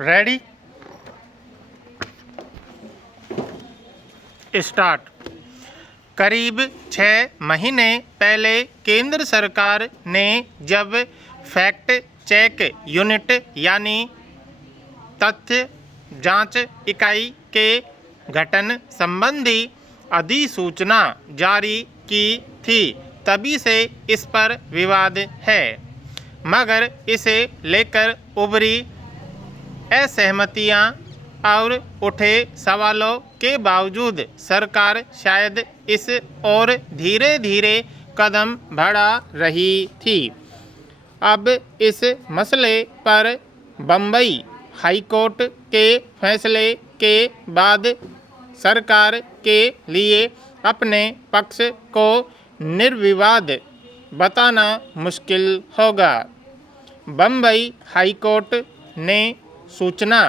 Ready start. करीब 6 महीने पहले केंद्र सरकार ने जब फैक्ट चेक यूनिट यानी तथ्य जांच इकाई के गठन संबंधी अधिसूचना जारी की थी, तभी से इस पर विवाद है। मगर इसे लेकर उभरी असहमतियां और उठे सवालों के बावजूद सरकार शायद इस ओर धीरे धीरे कदम बढ़ा रही थी। अब इस मसले पर बम्बई हाईकोर्ट के फैसले के बाद सरकार के लिए अपने पक्ष को निर्विवाद बताना मुश्किल होगा। बम्बई हाईकोर्ट ने सूचना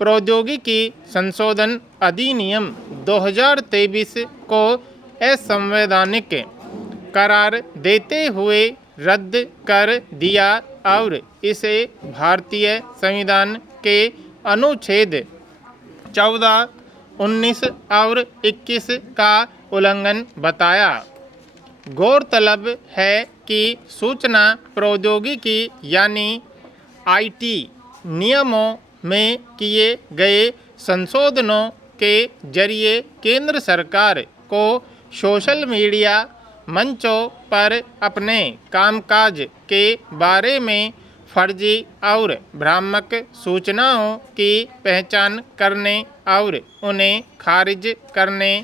प्रौद्योगिकी संशोधन अधिनियम 2023 को असंवैधानिक करार देते हुए रद्द कर दिया और इसे भारतीय संविधान के अनुच्छेद 14, 19 और 21 का उल्लंघन बताया। गौरतलब है कि सूचना प्रौद्योगिकी यानी आईटी नियमों में किए गए संशोधनों के जरिए केंद्र सरकार को सोशल मीडिया मंचों पर अपने कामकाज के बारे में फर्जी और भ्रामक सूचनाओं की पहचान करने और उन्हें खारिज करने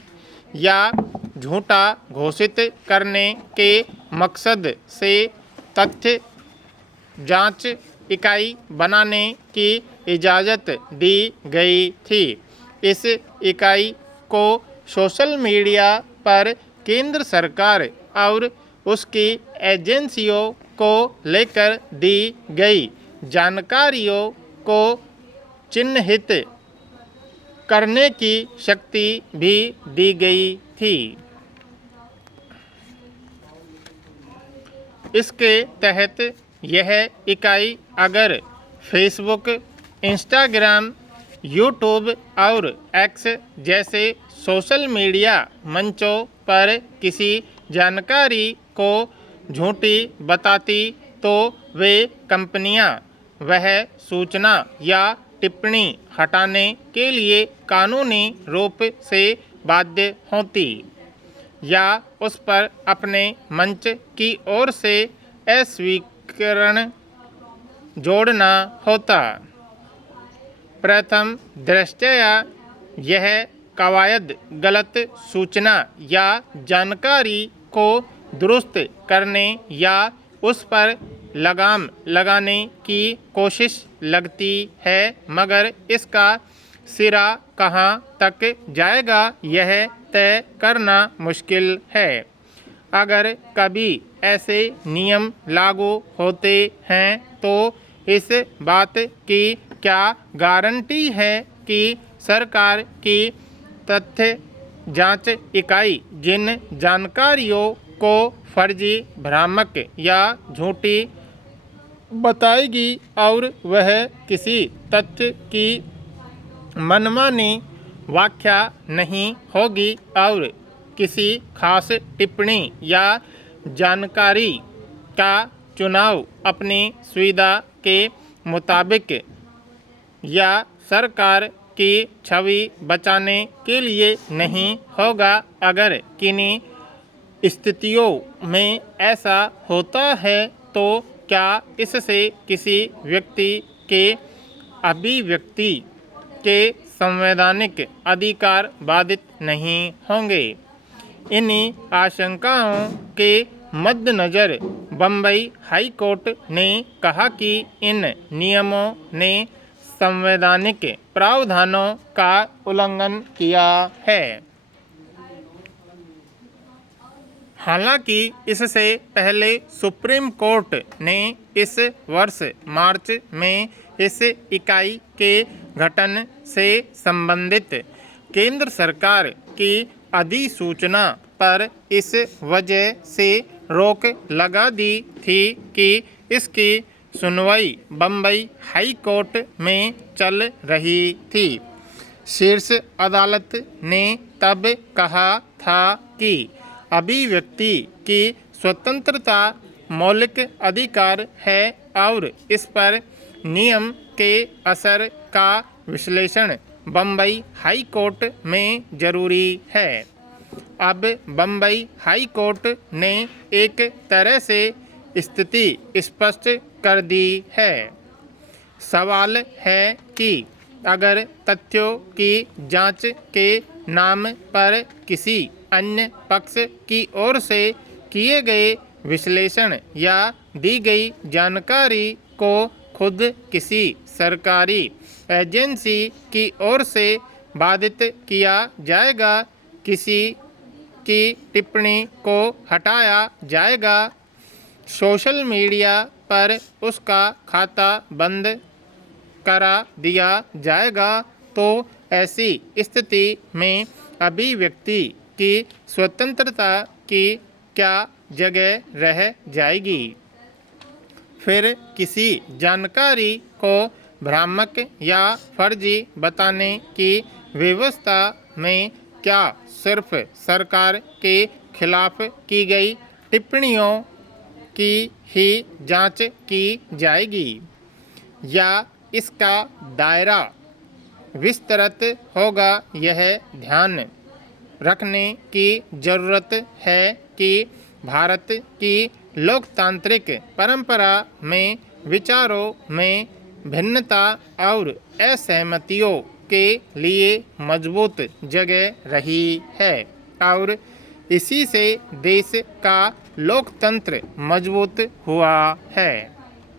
या झूठा घोषित करने के मकसद से तथ्य जांच इकाई बनाने की इजाज़त दी गई थी। इस इकाई को सोशल मीडिया पर केंद्र सरकार और उसकी एजेंसियों को लेकर दी गई जानकारियों को चिन्हित करने की शक्ति भी दी गई थी। इसके तहत यह इकाई अगर फेसबुक, इंस्टाग्राम, यूट्यूब और एक्स जैसे सोशल मीडिया मंचों पर किसी जानकारी को झूठी बताती तो वे कंपनियां वह सूचना या टिप्पणी हटाने के लिए कानूनी रूप से बाध्य होती या उस पर अपने मंच की ओर से अस्वीकरण जोड़ना होता। प्रथम दृष्टया यह कवायद गलत सूचना या जानकारी को दुरुस्त करने या उस पर लगाम लगाने की कोशिश लगती है, मगर इसका सिरा कहाँ तक जाएगा यह तय करना मुश्किल है। अगर कभी ऐसे नियम लागू होते हैं तो इस बात की क्या गारंटी है कि सरकार की तथ्य जांच इकाई जिन जानकारियों को फर्जी, भ्रामक या झूठी बताएगी और वह किसी तथ्य की मनमानी व्याख्या नहीं होगी और किसी खास टिप्पणी या जानकारी का चुनाव अपनी सुविधा के मुताबिक या सरकार की छवि बचाने के लिए नहीं होगा। अगर किन्हीं स्थितियों में ऐसा होता है तो क्या इससे किसी व्यक्ति के अभिव्यक्ति के संवैधानिक अधिकार बाधित नहीं होंगे? इन्हीं आशंकाओं के मद्देनज़र बम्बई हाई कोर्ट ने कहा कि इन नियमों ने संवैधानिक प्रावधानों का उल्लंघन किया है। हालांकि इससे पहले सुप्रीम कोर्ट ने इस वर्ष मार्च में इस इकाई के गठन से संबंधित केंद्र सरकार की अधिसूचना पर इस वजह से रोक लगा दी थी कि इसकी सुनवाई बम्बई हाई कोर्ट में चल रही थी। शीर्ष अदालत ने तब कहा था कि अभिव्यक्ति की स्वतंत्रता मौलिक अधिकार है और इस पर नियम के असर का विश्लेषण बम्बई हाई कोर्ट में जरूरी है। अब बम्बई हाई कोर्ट ने एक तरह से स्थिति स्पष्ट कर दी है। सवाल है कि अगर तथ्यों की जांच के नाम पर किसी अन्य पक्ष की ओर से किए गए विश्लेषण या दी गई जानकारी को खुद किसी सरकारी एजेंसी की ओर से बाधित किया जाएगा, किसी की टिप्पणी को हटाया जाएगा, सोशल मीडिया पर उसका खाता बंद करा दिया जाएगा, तो ऐसी स्थिति में अभिव्यक्ति की स्वतंत्रता की क्या जगह रह जाएगी। फिर किसी जानकारी को भ्रामक या फर्जी बताने की व्यवस्था में क्या सिर्फ सरकार के खिलाफ की गई टिप्पणियों की ही जांच की जाएगी या इसका दायरा विस्तृत होगा। यह ध्यान रखने की ज़रूरत है कि भारत की लोकतांत्रिक परंपरा में विचारों में भिन्नता और असहमतियों के लिए मजबूत जगह रही है और इसी से देश का लोकतंत्र मजबूत हुआ है।